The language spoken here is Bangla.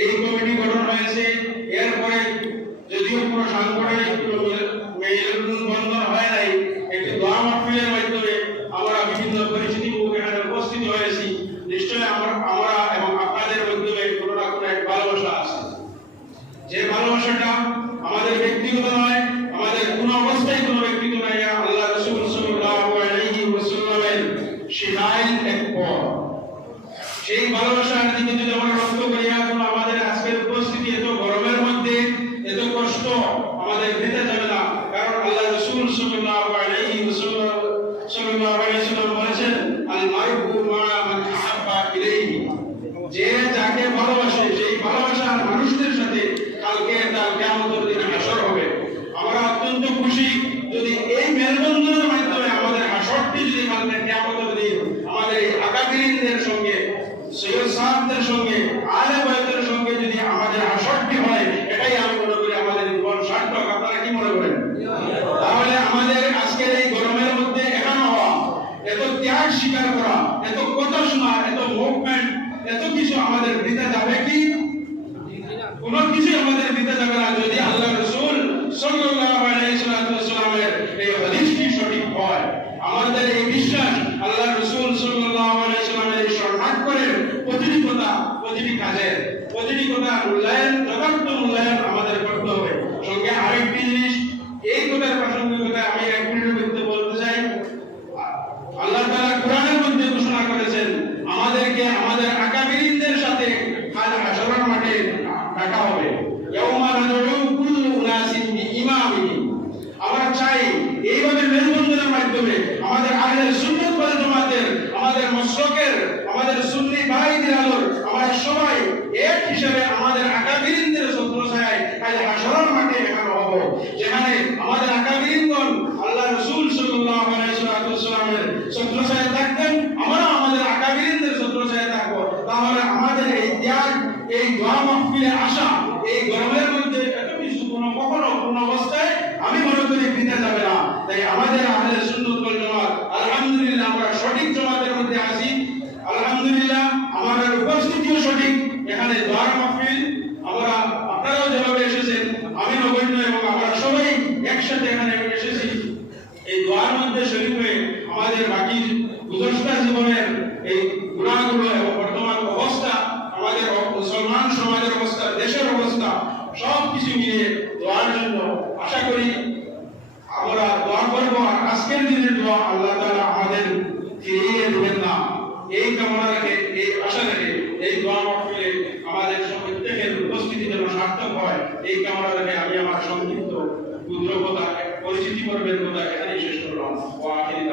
এই কমিটি গঠন হয়েছে। এরপরে যদিও কোনো সাংগঠনিক কোনো হয় নাই, একটি দোয়া মাহফিলের মাধ্যমে আমরা বিভিন্ন পরিস্থিতি এখানে উপস্থিত হয়েছি। নিশ্চয়ই আমরা আমরা এবং আপনাদের মাধ্যমে কোনো না কোনো এক ভালোবাসা আছে। যে ভালোবাসাটা আমাদের ব্যক্তিগত নয়, আমাদের কোন অবস্থায় কোনো ব্যক্তিগত নয়। আল্লাহ রাসূল সাল্লাল্লাহু আলাইহি ওয়াসাল্লামের পথ সেই ভালোবাসার দিকে যদি আমরা লক্ষ্য করি, এখন আমাদের আজকের উপস্থিতি এত গরমের মধ্যে, এত কষ্ট আমাদের দিতে যাবে না। কারণ আল্লাহ রসুল সাল্লাল্লাহু আলাইহি ওয়াসাল্লাম আলাইহি ওয়াসাল্লাম বলেছেন আল মারহু মা মান আহাব্বা ইলাইহি। যে যাকে ভালোবাসে সেই ভালোবাসার মানুষদের সাথে কালকে তার কিয়ামতের দিন হাসর হবে আমরা অত্যন্ত খুশি যদি এই মেলবন্ধনের মাধ্যমে আমাদের হাসরটি যদি কালকে কিয়ামতের দিন আমাদের এই আকাবিরিনদের সঙ্গে সৈয়দ সাহেবদের সঙ্গে আলে বয়দের সঙ্গে যদি আমাদের হাসরটি হয় এটাই আমি মনে করি আমাদের জীবন সার্থক আপনারা কি মনে করেন তাহলে আমাদের আজকের এই গরমের মধ্যে এখানে হওয়া এত ত্যাগ স্বীকার করা। এত কথা শোনা, এত মুভমেন্ট এত কিছু আমাদের দিতে যাবে কি? কোনো কিছু আমাদের দিতে যাবে না। যদি আল্লাহ রসুল সাল্লাল্লাহু আলাইহি সাল্লামের এই হাদিসটি সঠিক হয় আমাদের এই বিশ্বাস আল্লাহ রসুল সাল্লাল্লাহু আলাইহি সাল্লামের এই শরণার্থের প্রতিটি কথা প্রতিটি কাজের প্রতিটি কথা মূল্যায়ন যথার্থ মূল্যায়ন আমাদের করতে হবে সঙ্গে আরেকটি জিনিস এই কথার প্রাসঙ্গিকতা আমি এক মিনিটের মধ্যে বলতে চাই আল্লাহ তাআলা কোরআনের মধ্যে ঘোষণা করেছেন আমাদেরকে আমাদের আকাবিরিনদের সাথে কাল হাসরের মাঠে ডাকা হবে আমরা চাই এইভাবে মেলবন্ধনের মাধ্যমে আমাদের সুন্নাত ওয়াল জামাতের, আমাদের মসলকের আমাদের সুন্নি ভাইদের আলোর আমরা সবাই এক হিসাবে আমাদের আকাবিরিনদের ছত্রছায়ায় কাল হাসরের মাঠে এখানে হব। যেখানে আমাদের আকাবিরিনগণ আল্লাহ রাসূল সাল্লাল্লাহু আলাইহি ওয়াসাল্লামের ছত্রছায়ায় থাকতেন আমরা আমাদের আকাবিরিনদের ছত্রছায়ায় থাকব। তাহলে আমাদের এই ত্যাগ এই দোয়া মাহফিলে আসা, এই গরমের মধ্যে এত কিছু কোনো কখনো কোনো অবস্থায় আমি মনে করি দিতে যাবে না। তাই আমাদের সুন্নাত ওয়াল জামাত, আলহামদুলিল্লাহ আমরা সঠিক জামাতের মধ্যে আছি। আলহামদুলিল্লাহ আমাদের উপস্থিতিও সঠিক। এখানে দোয়া মাহফিল আমরা, আপনারাও যেভাবে এসেছেন, আমি নগণ্য এবং আমরা সবাই একসাথে এখানে এসেছি। এই দোয়ার মধ্যে শরীর হয়ে আমাদের বাকি গুজস্তা জীবনের এই গুণাগুলো এবং বর্তমান অবস্থা আমাদের মুসলমান সমাজের অবস্থা দেশের অবস্থা সব কিছু মিলিয়ে দোয়ার জন্য আশা করি আমরা দোয়া করব আর আজকের দিনের দোয়া আল্লাহ তাআলা আমাদের ফিরিয়ে দেবেন না এই কামনা রেখে এই আশা রেখে এই দোয়া মাহফিলে আমাদের প্রত্যেকের উপস্থিতি যেন সার্থক হয় এই কামনা রেখে আমি আমার সংক্ষিপ্ত ক্ষুদ্র কথা পরিচিতি পর্বের কথা এখানেই শেষ করলাম। ও আখিরি